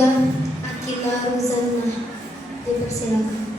ketiga, Akila Ruzanah, dipersilakan.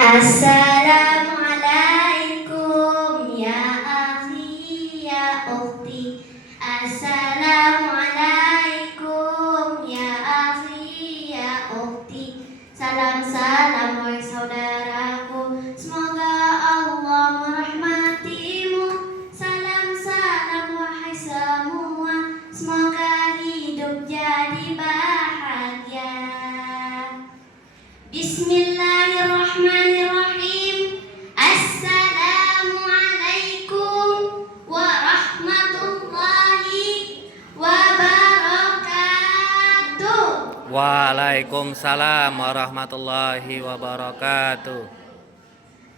Assalamualaikum ya akhi ya ukhti. Assalamualaikum ya akhi ya ukhti. Salam-salam wahai saudaraku, semoga Allah merahmatimu. Salam-salam wahai semua, semoga hidup jadi bahagia. Bismillahirrahmanirrahim. Assalamualaikum warahmatullahi wabarakatuh. Waalaikumsalam warahmatullahi wabarakatuh.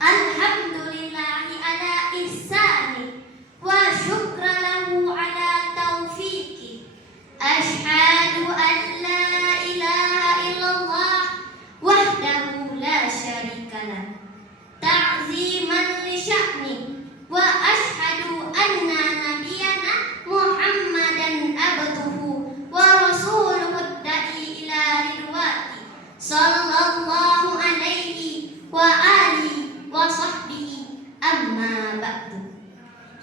Alhamdulillahi ala ihsani wa syukra lahu ala taufiqi. Ashhadu an la ilaha illallah wahdahu la syarikalah ta'ziman li sya'ni wa ashhadu anna nabiyana Muhammadan abduhu wa rasuluhu da'i ila ridwati sallallahu alaihi wa alihi wa sahbihi amma ba'du.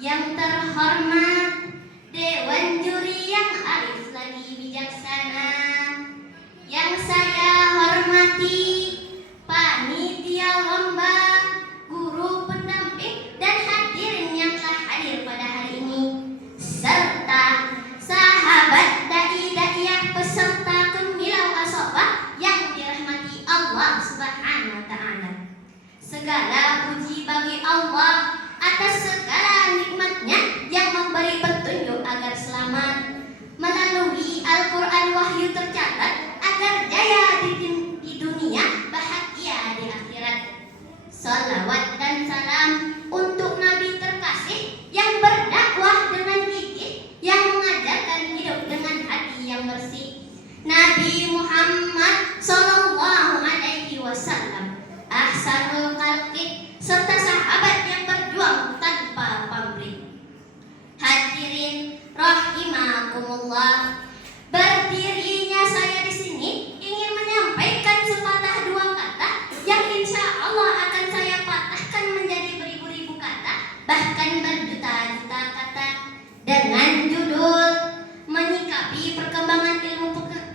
Yang terhormat Dewan Juri yang arif lagi bijaksana, yang saya hormati panitia lomba, guru pendamping dan hadirin yang telah hadir pada hari ini, serta sahabat dai-daiyah peserta Kemilau Asobah yang dirahmati Allah Subhanahu wa Ta'ala. Segala puji bagi Allah atas segala nikmatnya yang memberi petunjuk agar selamat melalui Al-Quran wahyu tercatat agar jaya di dunia, bahagia di akhirat. Salawat dan salam untuk Nabi terkasih yang berdakwah dengan gigih, yang mengajarkan hidup dengan hati yang bersih, Nabi Muhammad sallallahu alaihi wasallam, ahsanul khalqi, serta sahabat yang berjuang tanpa pamrih. Hadirin rahimakumullah, berdirinya saya di sini ingin menyampaikan sepatah dua kata yang insya Allah akan saya patahkan menjadi beribu-ribu kata, bahkan berjuta-juta kata, dengan judul menyikapi perkembangan ilmu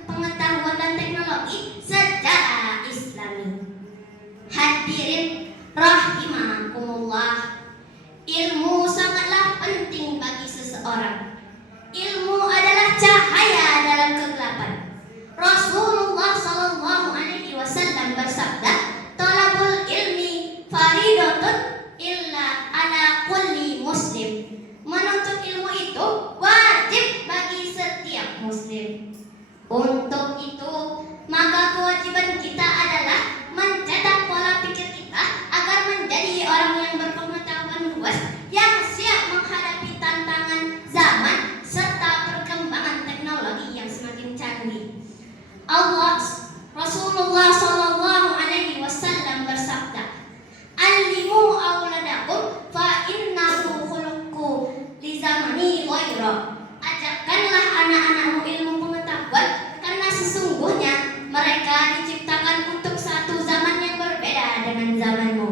pengetahuan dan teknologi secara Islami. Hadirin rahimakumullah, ilmu sangatlah penting bagi seseorang. Ilmu adalah cahaya dalam kegelapan. Rasulullah sallallahu alaihi wasallam bersabda, "Talabul ilmi faridatun illa ala kulli muslim." Menuntut ilmu itu wajib bagi setiap muslim. Untuk itu, maka kewajiban kita adalah mencetak pola pikir kita agar menjadi orang yang berpengetahuan luas, yang siap menghadapi tantangan zaman serta perkembangan teknologi yang semakin canggih. Rasulullah sallallahu alaihi wasallam bersabda, "Allimu auladakum fa innahu khuluqu li zamani ghaira." Ajarkanlah anak-anakmu ilmu pengetahuan, karena sesungguhnya mereka diciptakan untuk satu zaman yang berbeda dengan zamanmu.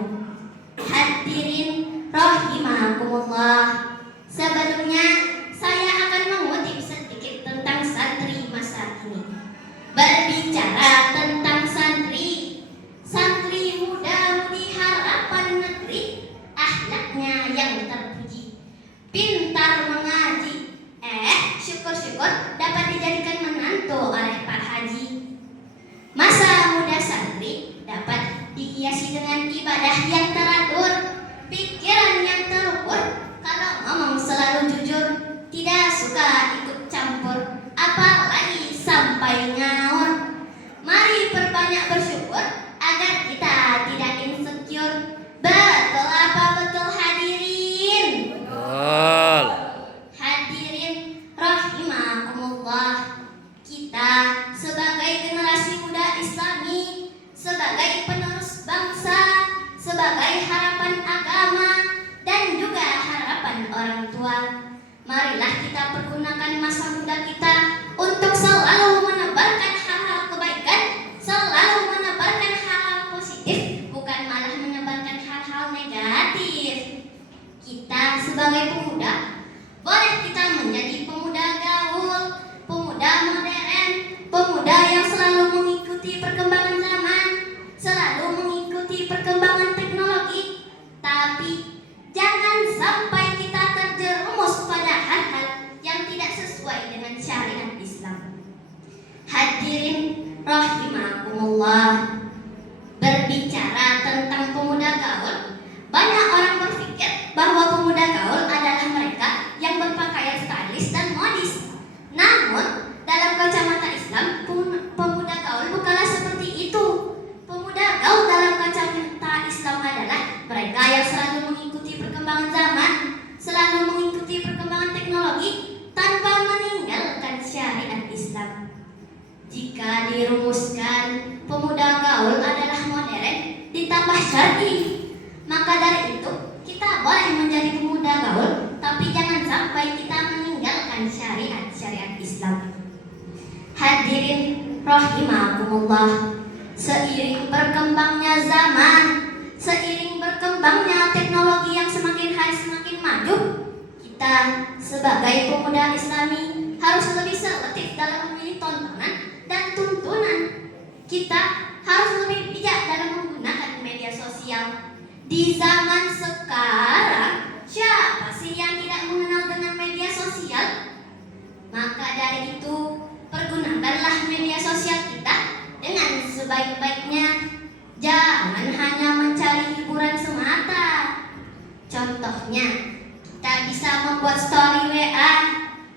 Hadirin rahimakumullah, sebelumnya saya akan mengutip sedikit tentang santri masa kini. Berbicara sebagai penerus bangsa, sebagai harapan agama, dan juga harapan orang tua. Marilah kita pergunakan masa muda kita untuk selalu menebarkan hal-hal kebaikan, selalu menebarkan hal-hal positif, bukan malah menebarkan hal-hal negatif. Kita sebagai pemuda, boleh kita menjadi pemuda gaul, pemuda modern, pemuda yang selalu mengikuti perkembangan zaman, selalu mengikuti perkembangan teknologi, tapi jangan sampai kita terjerumus pada hal-hal yang tidak sesuai dengan syariat Islam. Hadirin rahimakumullah, berbicara tentang pemuda gaul, banyak orang berpikir bahwa pemuda gaul adalah mereka yang berpakaian stylish dan modis. Namun, dalam kacamata Islam, pemuda gaul bukanlah seperti itu. Pemuda gaul dalam kacamata Islam adalah mereka yang selalu mengikuti perkembangan zaman, selalu mengikuti perkembangan teknologi tanpa meninggalkan syariat Islam. Jika dirumuskan, pemuda gaul adalah modern ditambah syar'i, maka dari itu kita boleh menjadi pemuda gaul, tapi jangan sampai kita meninggalkan syariat Islam. Hadirin rahimakumullah, seiring berkembangnya zaman, seiring berkembangnya teknologi yang semakin hari semakin maju, kita sebagai pemuda Islami harus lebih selektif dalam memilih tontonan dan tuntunan. Kita harus lebih bijak dalam menggunakan media sosial. Di zaman sekarang, siapa sih yang tidak mengenal dengan media sosial? Maka dari itu, pergunakanlah media sosial kita dengan sebaik-baiknya. Jangan hanya mencari hiburan semata. Contohnya, kita bisa membuat story WA,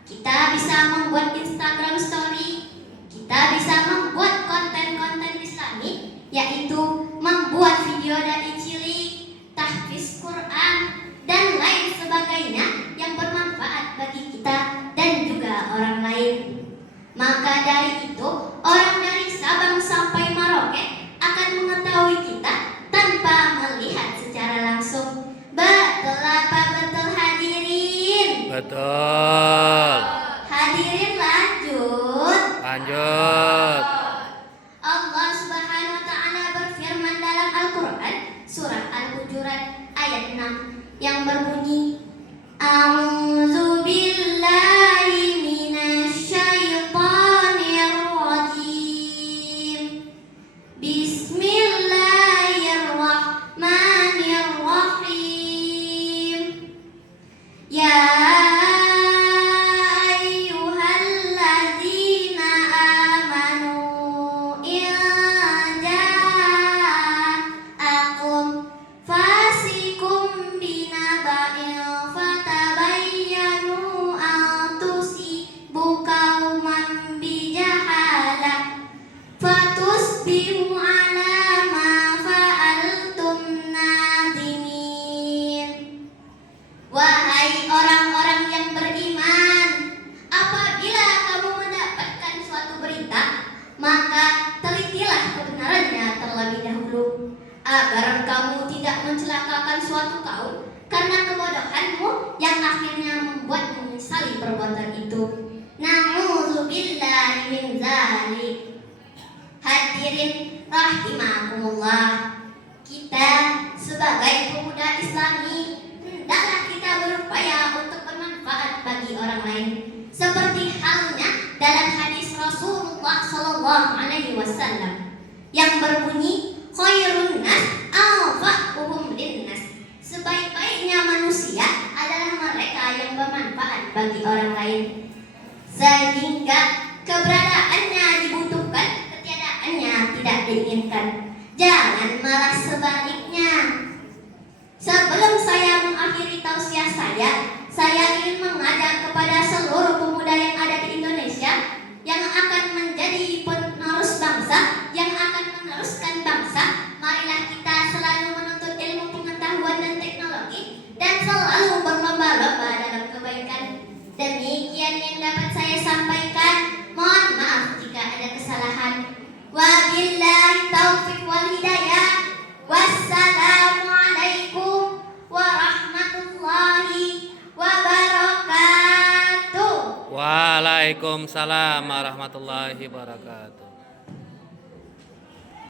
kita bisa membuat Instagram story, kita bisa membuat konten-konten Islami, yaitu membuat video dari cilik, tahfiz Quran, dan lain sebagainya yang bermanfaat bagi kita dan juga orang lain. Maka dari itu, orang dari Sabang sampai Merauke akan mengetahui kita tanpa melihat secara langsung. Betul apa betul hadirin? Betul. Hadirin lanjut. Lanjut. Allah Subhanahu wa taala berfirman dalam Al-Qur'an surah Al-Hujurat ayat 6 yang berbunyi, A'udzu billahi minasyaitonir rajim. Bismillahirrahmanirrahim. Ya ayyuhalladzina amanu in ja'akum fasikum binaba'in fatabayyanu an tusibu qauman bijahalah fatusbihu ala ma fa'altum nadimin. Wahai orang-orang yang beriman, apabila kamu mendapatkan suatu berita, maka telitilah kebenarannya terlebih dahulu, agar kamu tidak mencelakakan suatu kaum karena kebodohanmu yang akhirnya membuatmu menyesali perbuatan itu. Na'udzubillahi min dzalik. Hadirin rahimakumullah, kita sebagai pemuda Islami hendaklah kita berupaya untuk bermanfaat bagi orang lain, seperti halnya dalam hadis Rasulullah SAW yang berbunyi, khairun nas anfa'uhum linnas. Sebaik-baiknya manusia adalah mereka yang bermanfaat bagi orang lain, sehingga keberadaannya dibutuhkan, ketiadaannya tidak diinginkan. Jangan malah sebaliknya. Sebelum saya mengakhiri tausiah saya ingin mengajak kepada seluruh pemuda yang ada di Indonesia yang akan menjadi penerus bangsa, yang akan meneruskan bangsa. Marilah kita selalu menuntut ilmu pengetahuan dan teknologi dan selalu berlomba-lomba dalam kebaikan. Demikian yang dapat saya sampaikan. Mohon maaf jika ada kesalahan. Wabillahi taufiq wal hidayah. Waalaikumsalam warahmatullahi wabarakatuh.